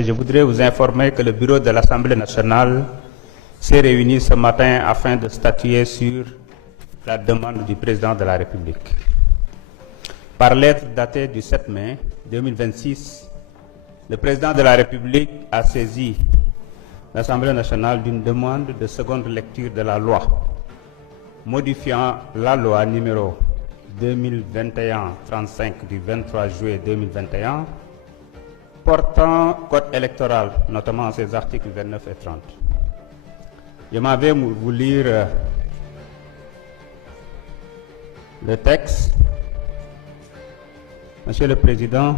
députés, je voudrais vous informer que le bureau de l'Assemblée nationale s'est réuni ce matin afin de statuer sur la demande du président de la République. Par lettre datée du 7 mai 2026, le président de la République a saisi l'Assemblée nationale d'une demande de seconde lecture de la loi modifiant la loi numéro 2021-35 du 23 juillet 2021 portant code électoral, notamment ses articles 29 et 30. Je m'en vais vous lire le texte. Monsieur le Président,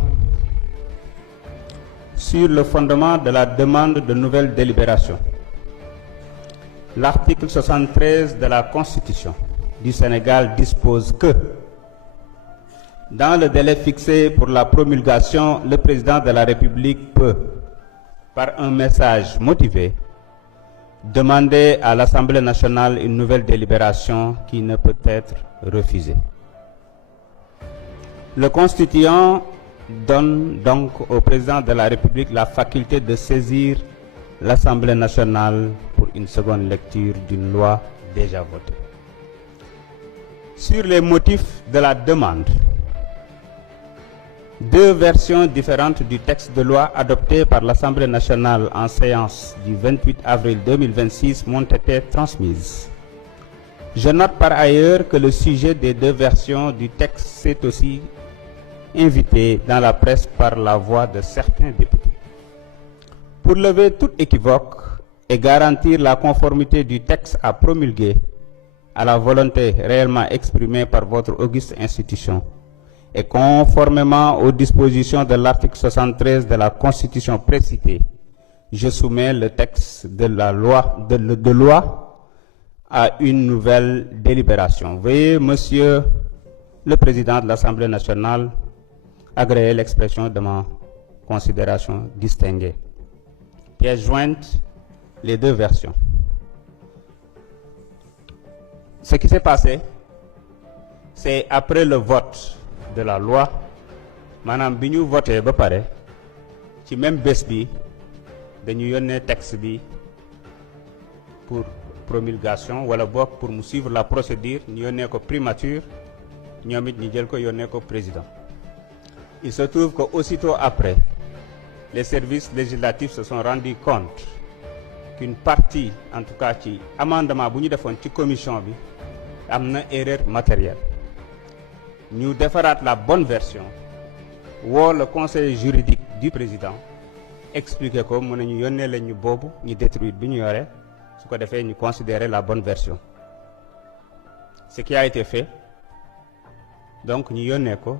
sur le fondement de la demande de nouvelle délibération, l'article 73 de la Constitution du Sénégal dispose que, dans le délai fixé pour la promulgation, le président de la République peut, par un message motivé, demander à l'Assemblée nationale une nouvelle délibération qui ne peut être refusée. Le constituant donne donc au président de la République la faculté de saisir l'Assemblée nationale pour une seconde lecture d'une loi déjà votée. Sur les motifs de la demande, deux versions différentes du texte de loi adopté par l'Assemblée nationale en séance du 28 avril 2026 m'ont été transmises. Je note par ailleurs que le sujet des deux versions du texte s'est aussi invité dans la presse par la voix de certains députés. Pour lever tout équivoque et garantir la conformité du texte à promulguer à la volonté réellement exprimée par votre auguste institution, et conformément aux dispositions de l'article 73 de la Constitution précitée, je soumets le texte de la loi, de loi à une nouvelle délibération. Veuillez, Monsieur le Président de l'Assemblée nationale, agréer l'expression de ma considération distinguée. Pièce jointe, les deux versions. Ce qui s'est passé, c'est après le vote de la loi, maanaam bi ñu voté ba pare ci même bés bi dañu yónnee texte bi pour promulgation wala boog pour mu suivre la procédure ñu yónnee ko primature ñoom it ñu jël ko yónnee ko président. Il se trouve que aussitôt après, les services législatifs se sont rendus compte qu'une partie, en tout cas ci amendement bu ñu defoon ci commission bi am na erreur matérielle. Ñu defaraat la bonne version woo le conseil juridique du président expliquer ko mu ne ñu yónnee leen ñu boobu ñu détruire bi ñu yore su ko defee ñu considérer la bonne version. Ce qui a été fait, donc ñu yónnee ko.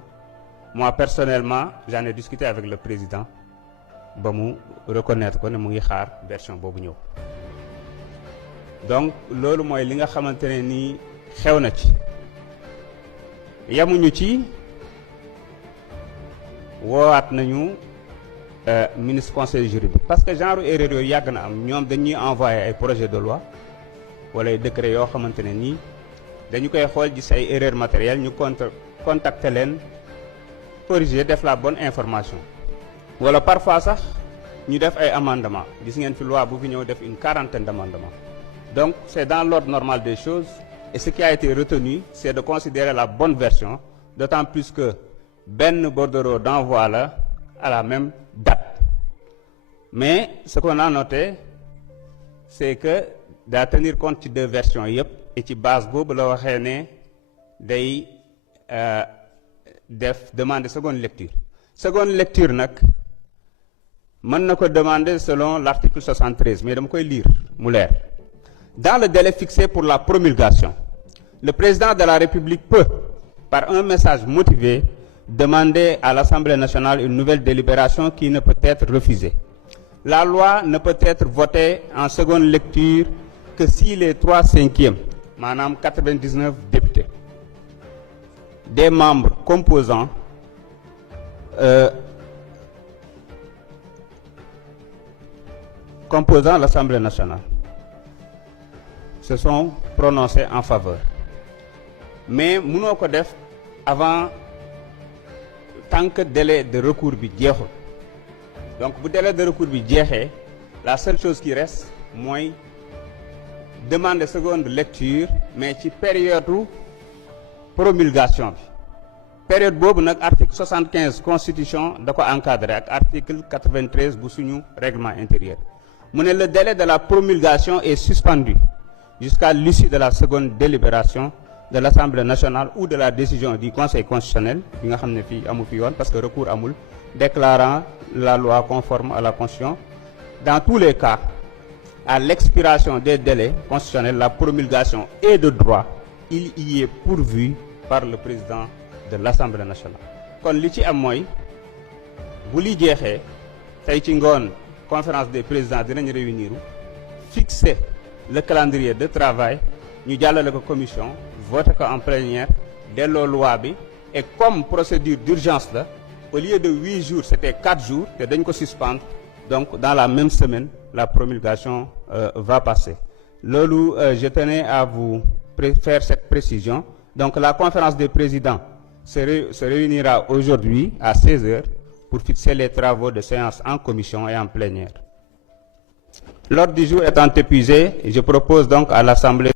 Moi personnellement j'en ai discuté avec le président ba mu reconnaître ko ne mu ngi xaar version boobu ñëw. Donc loolu mooy li nga xamante ne nii xew na ci. yamuñu ci woowaat nañu ministre conseil juridique parce que genre erreur yooyu yàgg na am ñoom dañuy envoyé ay projet de loi wala ay décret yoo xamante ne nii dañu koy xool gis ay erreur matérielle ñu contacter leen corriger def la bonne information wala parfois sax ñu def ay amendement gis ngeen fi loi bu fi ñëw def une quarantaine d'amendements. Donc c'est dans l'ordre normal des choses. Et ce qui a été retenu, c'est de considérer la bonne version, d'autant plus que benn bordereau d'envoi là à la même date. Mais ce qu'on a noté, c'est que daa tenir compte ci deux versions yëpp et ci base boobu la waxee ne day def demander seconde lecture. Seconde lecture nag mën na ko demander selon l'article 73, mais dama koy lire mu leer. Dans le délai fixé pour la promulgation, le président de la République peut, par un message motivé, demander à l'Assemblée nationale une nouvelle délibération qui ne peut être refusée. La loi ne peut être votée en seconde lecture que si les 3/5, maanaam 99 députés, des membres composant l'Assemblée nationale se sont prononcés en faveur. Mais mënoo ko def avant tant que délai de recours bi jeexul donc bu délai de recours bi jeexee la seule chose qui reste mooy demander seconde lecture mais ci période promulgation bi période boobu nag article 75 constitution da ko encadré ak article 93 bu suñu règlement intérieur mu ne le délai de la promulgation est suspendu jusqu'à l'issue de la seconde délibération de l'Assemblée nationale ou de la décision du Conseil constitutionnel bi nga xam ne fii amu fi yoon parce que recours amul déclarant la loi conforme à la Constitution. Dans tous les cas, à l'expiration des délais constitutionnels, la promulgation est de droit. Il y est pourvu par le président de l'Assemblée nationale. kon li ci am mooy bu li jeexee tey ci ngoon conférence des présidents dinañ réunir fixer le calendrier de travail ñu jàllale ko commission voter ko en plénière delloo loi bi et comme procédure d'urgence la au lieu de 8 jours c'était 4 jours te dañ ko suspendre donc dans la même semaine la promulgation va passer loolu je tenais à vous faire cette précision. Donc la conférence des présidents se réunira aujourd'hui à 16h pour fixer les travaux de séance en commission et en plénière. L'ordre du jour étant épuisé, je propose donc à l'Assemblée